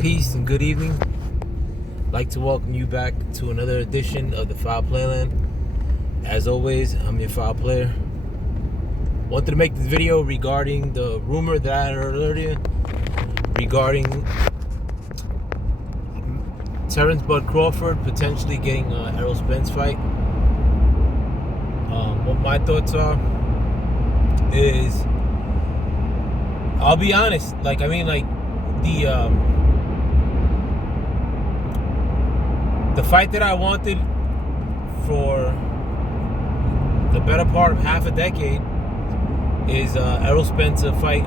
Peace and good evening. I'd like to welcome you back to another edition of the Foul Playland. As always, I'm your foul player. Wanted to make this video regarding the rumor that I heard earlier regarding Terrence Bud Crawford potentially getting an Errol Spence fight. What my thoughts are is, I'll be honest, the fight that I wanted for the better part of half a decade is Errol Spence fight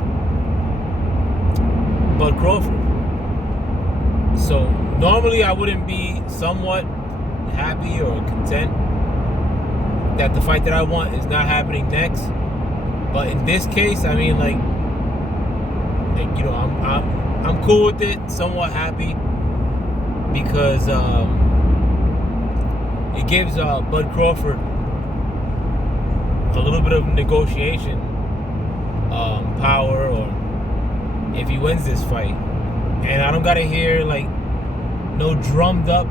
Bud Crawford. So normally I wouldn't be somewhat happy or content that the fight that I want is not happening next. But in this case, I mean, I'm cool with it, somewhat happy, because it gives Bud Crawford a little bit of negotiation power, or if he wins this fight. And I don't gotta hear no drummed up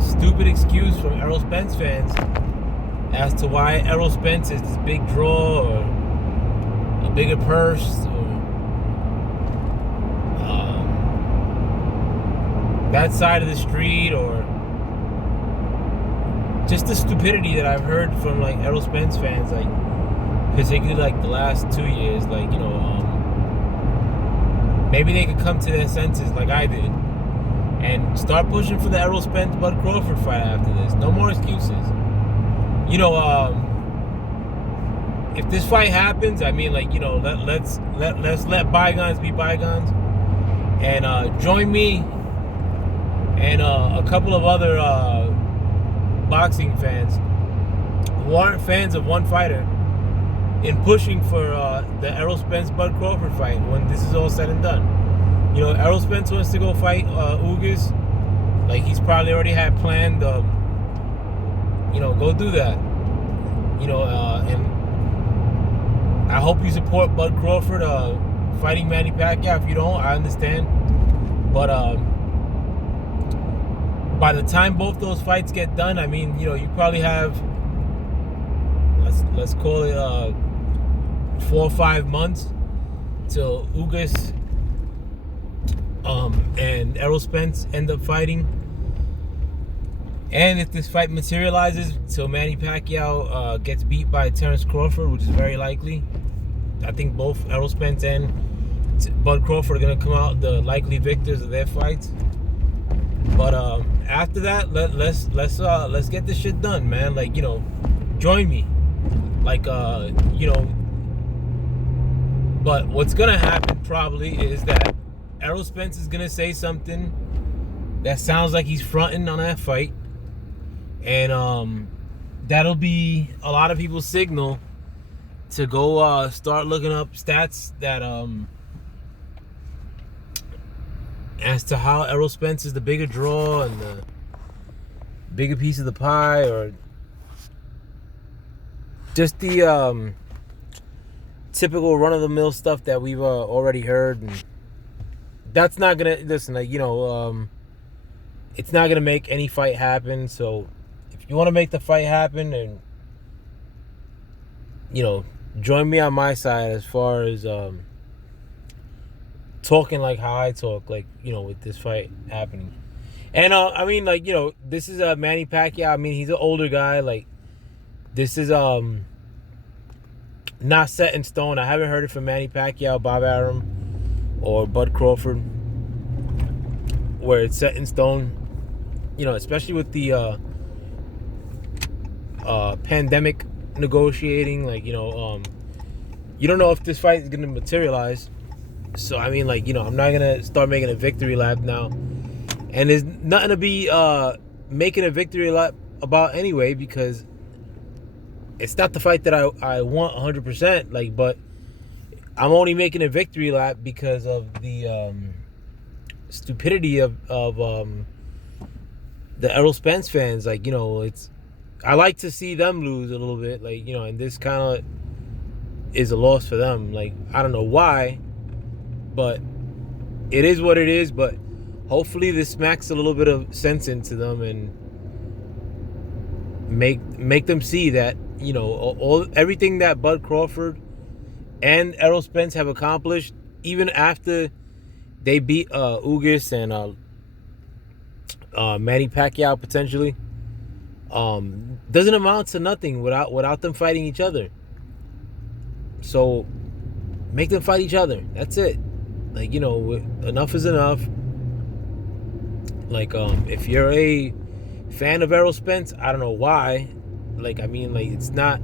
stupid excuse from Errol Spence fans as to why Errol Spence is this big draw, or a bigger purse, or that side of the street, or just the stupidity that I've heard from Errol Spence fans, particularly the last 2 years. Maybe they could come to their senses like I did and start pushing for the Errol Spence Bud Crawford fight after this. No more excuses. If this fight happens, I mean, let's let bygones be bygones, and join me and a couple of other boxing fans who aren't fans of one fighter in pushing for the Errol Spence Bud Crawford fight when this is all said and done. Errol Spence wants to go fight Ugas. He's probably already had planned, go do that. And I hope you support Bud Crawford fighting Manny Pacquiao. If you don't, I understand. But by the time both those fights get done, I mean, you probably have, let's call it 4 or 5 months till Ugas and Errol Spence end up fighting. And if this fight materializes till Manny Pacquiao gets beat by Terrence Crawford, which is very likely, I think both Errol Spence and Bud Crawford are going to come out the likely victors of their fights. But after that, let's get this shit done, man. Join me. But what's gonna happen probably is that Errol Spence is gonna say something that sounds like he's fronting on that fight, and that'll be a lot of people's signal to go start looking up stats that as to how Errol Spence is the bigger draw and the bigger piece of the pie, or just the typical run-of-the-mill stuff that we've already heard. And that's not gonna it's not gonna make any fight happen. So if you want to make the fight happen, and join me on my side as far as talking like how I talk, with this fight happening. And I mean, this is Manny Pacquiao. I mean, he's an older guy. This is not set in stone. I haven't heard it from Manny Pacquiao, Bob Arum, or Bud Crawford, where it's set in stone. Especially with the pandemic negotiating. You don't know if this fight is gonna materialize. So I mean, I'm not gonna start making a victory lap now, and there's nothing to be making a victory lap about anyway, because it's not the fight that I want 100%. But I'm only making a victory lap because of the stupidity of the Errol Spence fans. It's, I like to see them lose a little bit, and this kind of is a loss for them. I don't know why, but it is what it is. But hopefully this smacks a little bit of sense into them and make them see that, you know, everything that Bud Crawford and Errol Spence have accomplished, even after they beat Ugas and Manny Pacquiao potentially, doesn't amount to nothing without them fighting each other. So make them fight each other. That's it. Like, you know, enough is enough. Like, if you're a fan of Errol Spence, I don't know why. Like, I mean, like, it's not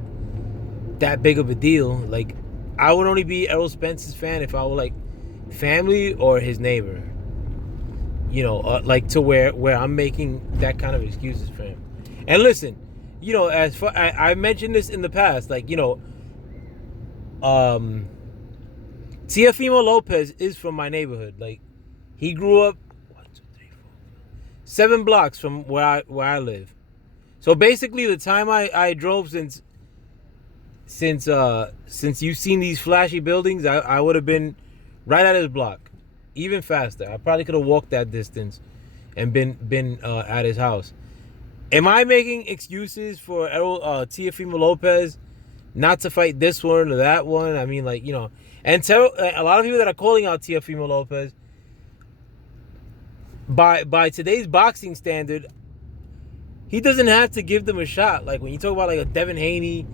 that big of a deal. Like, I would only be Errol Spence's fan if I were like family or his neighbor. You know, like to where I'm making that kind of excuses for him. And listen, you know, as far I mentioned this in the past, like, you know, Teofimo Lopez is from my neighborhood. Like, he grew up 7 blocks from where I live. So basically, the time I drove since you've seen these flashy buildings, I would have been right at his block, even faster. I probably could have walked that distance and been at his house. Am I making excuses for Errol Teofimo Lopez not to fight this one or that one? I mean, like, you know, and a lot of people that are calling out Teofimo Lopez, by today's boxing standard, he doesn't have to give them a shot. Like, when you talk about like a Devin Haney,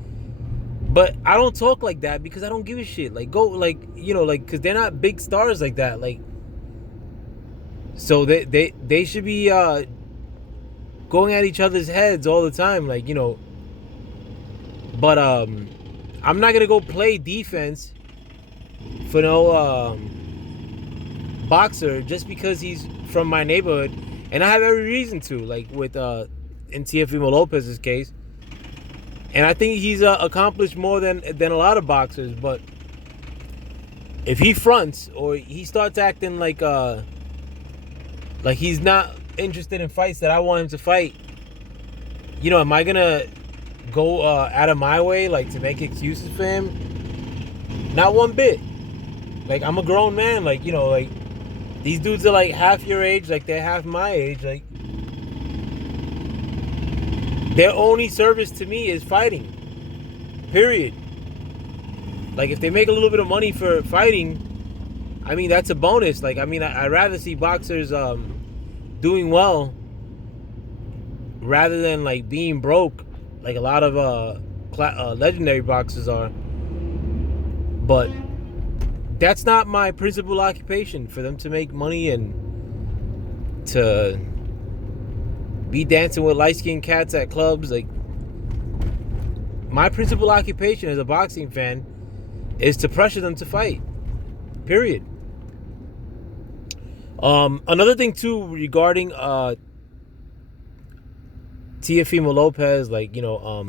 but I don't talk like that because I don't give a shit. Like, go, like, you know, like, because they're not big stars like that. Like, so they should be going at each other's heads all the time. Like, you know, but I'm not gonna go play defense for no boxer just because he's from my neighborhood, and I have every reason to. Like with in Teofimo Lopez's case, and I think he's accomplished more than a lot of boxers. But if he fronts or he starts acting like he's not interested in fights that I want him to fight, you know, am I gonna go out of my way like to make excuses for him? Not one bit. Like, I'm a grown man. Like, you know, like, these dudes are like half your age, like they're half my age. Like, their only service to me is fighting. Period. Like, if they make a little bit of money for fighting, I mean, that's a bonus. Like, I mean, I'd rather see boxers doing well rather than like being broke, like a lot of legendary boxers are. But that's not my principal occupation, for them to make money and to be dancing with light-skinned cats at clubs. Like, my principal occupation as a boxing fan is to pressure them to fight. Period. Another thing too regarding Teofimo Lopez, like, you know,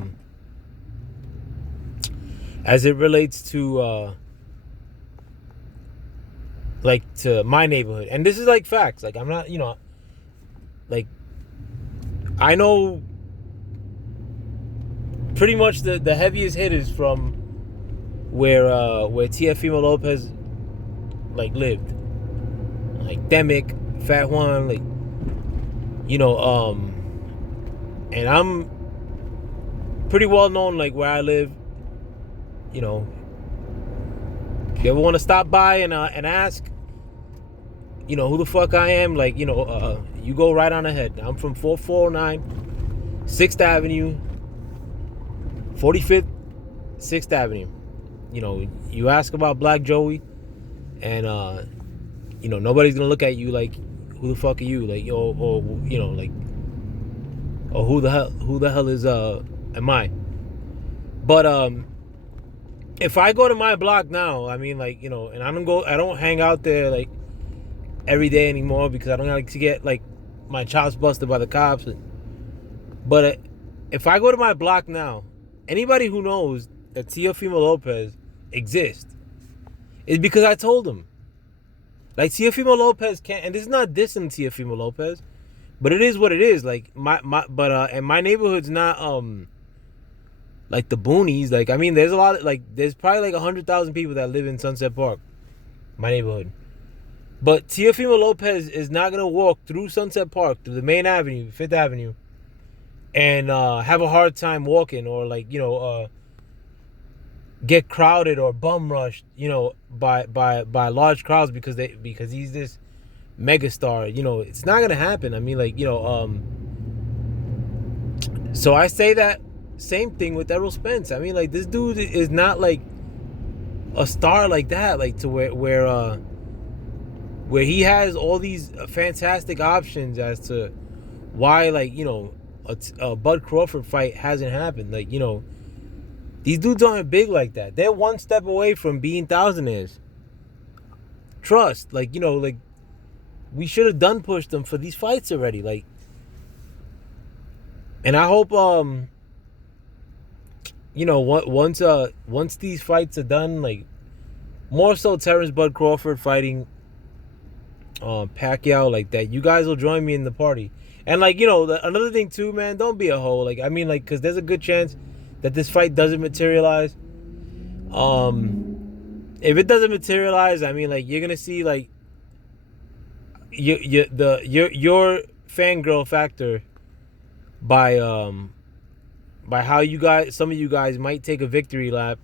as it relates to like to my neighborhood, and this is like facts. Like, I'm not, you know, like, I know pretty much the heaviest hitters from where Teofimo Lopez like lived, like Demick, Fat Juan, like, you know, and I'm pretty well known, like, where I live. You know, if you ever want to stop by and ask, you know, who the fuck I am, like, you know, you go right on ahead. I'm from 4409 6th Avenue, 45th 6th Avenue. You know, you ask about Black Joey, and you know, nobody's gonna look at you like, who the fuck are you? Like, or you know, like, or who the hell is am I? But if I go to my block now, I mean, like, you know, and I don't hang out there like every day anymore because I don't like to get like my chops busted by the cops. But if I go to my block now, anybody who knows that Teofimo Lopez exists is because I told them. Like, Teofimo Lopez can't, and this is not dissing Teofimo Lopez, but it is what it is. Like, and my neighborhood's not like the boonies. Like, I mean, there's probably like 100,000 people that live in Sunset Park, my neighborhood. But Teofimo Lopez is not gonna walk through Sunset Park, through the main avenue, Fifth Avenue, and have a hard time walking, or like, get crowded or bum rushed, by large crowds because he's this megastar. It's not gonna happen. I mean, like, so I say that same thing with Errol Spence. I mean, like, this dude is not like a star like that, like to where he has all these fantastic options as to why, like, a Bud Crawford fight hasn't happened. Like, these dudes aren't big like that. They're one step away from being thousandaires. Trust, like, like, we should have done pushed them for these fights already. Like, and I hope, once these fights are done, like, more so Terrence Bud Crawford fighting Pacquiao, like that, you guys will join me in the party. And, like, another thing too, man, don't be a hoe. Like, I mean, like, because there's a good chance that this fight doesn't materialize. If it doesn't materialize, I mean, like, you're gonna see, like, your fangirl factor by how some of you guys might take a victory lap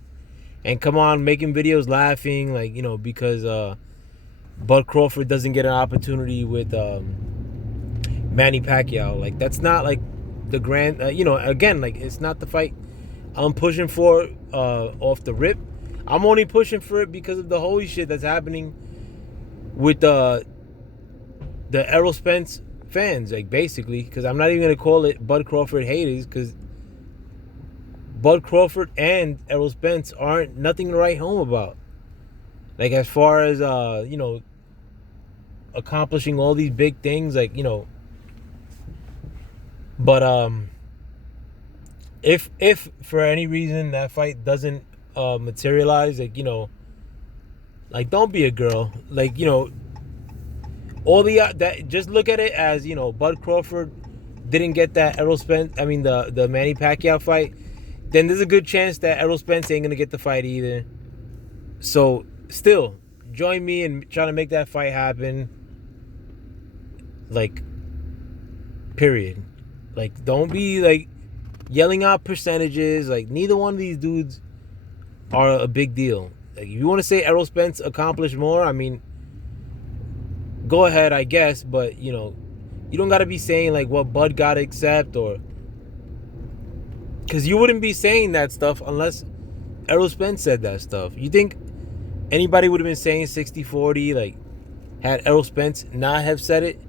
and come on making videos laughing, like, because Bud Crawford doesn't get an opportunity with Manny Pacquiao. Like, that's not like the grand, again, like, it's not the fight I'm pushing for off the rip. I'm only pushing for it because of the holy shit that's happening with the Errol Spence fans, like, basically, because I'm not even gonna call it Bud Crawford haters, because Bud Crawford and Errol Spence aren't nothing to write home about. Like, as far as accomplishing all these big things, like, but if for any reason that fight doesn't materialize, like, like, don't be a girl. Like, all that, just look at it as, Bud Crawford didn't get that Errol Spence, I mean, the Manny Pacquiao fight, then there's a good chance that Errol Spence ain't gonna get the fight either. So still, join me in trying to make that fight happen. Like, period. Like, don't be, like, yelling out percentages. Like, neither one of these dudes are a big deal. Like, if you want to say Errol Spence accomplished more, I mean, go ahead, I guess. But, you don't got to be saying, like, what Bud got to accept, or... Because you wouldn't be saying that stuff unless Errol Spence said that stuff. You think anybody would have been saying 60-40, like, had Errol Spence not have said it?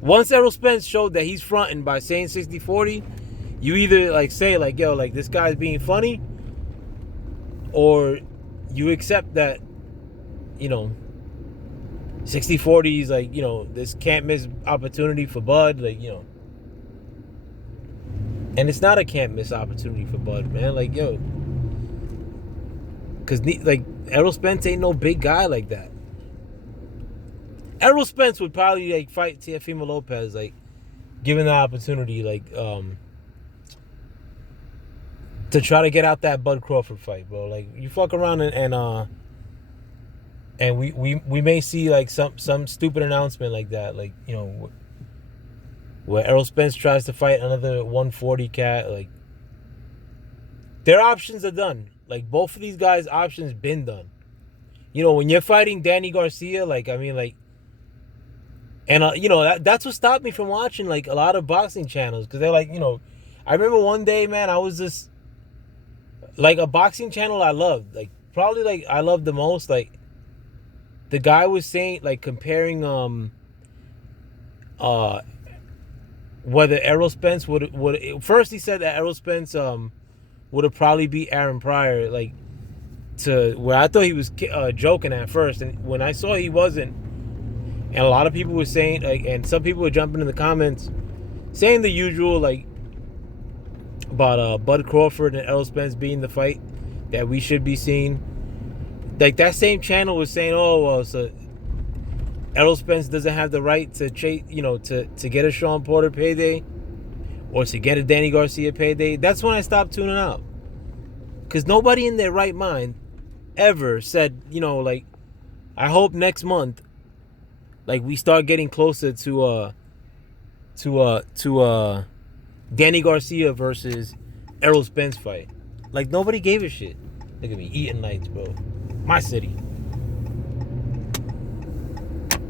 Once Errol Spence showed that he's fronting by saying 60-40, you either, like, say, like, yo, like, this guy's being funny, or you accept that, 60-40 is, like, this can't miss opportunity for Bud, like, and it's not a can't miss opportunity for Bud, man. Like, yo, because, like, Errol Spence ain't no big guy like that. Errol Spence would probably, like, fight Teofimo Lopez, like, given the opportunity, like, to try to get out that Bud Crawford fight, bro. Like, you fuck around and we may see, like, some stupid announcement like that, like, where Errol Spence tries to fight another 140 cat. Like, their options are done. Like, both of these guys' options been done. When you're fighting Danny Garcia, like, I mean, like, and that's what stopped me from watching, like, a lot of boxing channels, because they're like, I remember one day, man, I was just, like, a boxing channel I loved, like, probably, like, I loved the most, like, the guy was saying, like, comparing whether Errol Spence would first he said that Errol Spence would have probably beat Aaron Pryor, like, to where I thought he was joking at first, and when I saw he wasn't, and a lot of people were saying, like, and some people were jumping in the comments saying the usual, like, about Bud Crawford and Errol Spence being the fight that we should be seeing. Like, that same channel was saying, oh, well, so Errol Spence doesn't have the right to chase, to get a Sean Porter payday, or to get a Danny Garcia payday. That's when I stopped tuning out, because nobody in their right mind ever said, like, I hope next month like we start getting closer to Danny Garcia versus Errol Spence fight. Like nobody gave a shit. Look at me eating lights, bro. My city.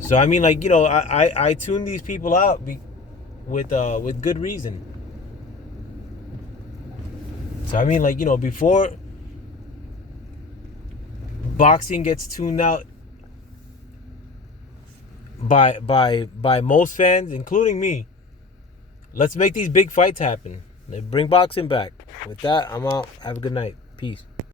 So I mean, like, you know, I tune these people out with good reason. So I mean, like, you know, before boxing gets tuned out by most fans, including me, let's make these big fights happen. Bring boxing back. With that, I'm out. Have a good night. Peace.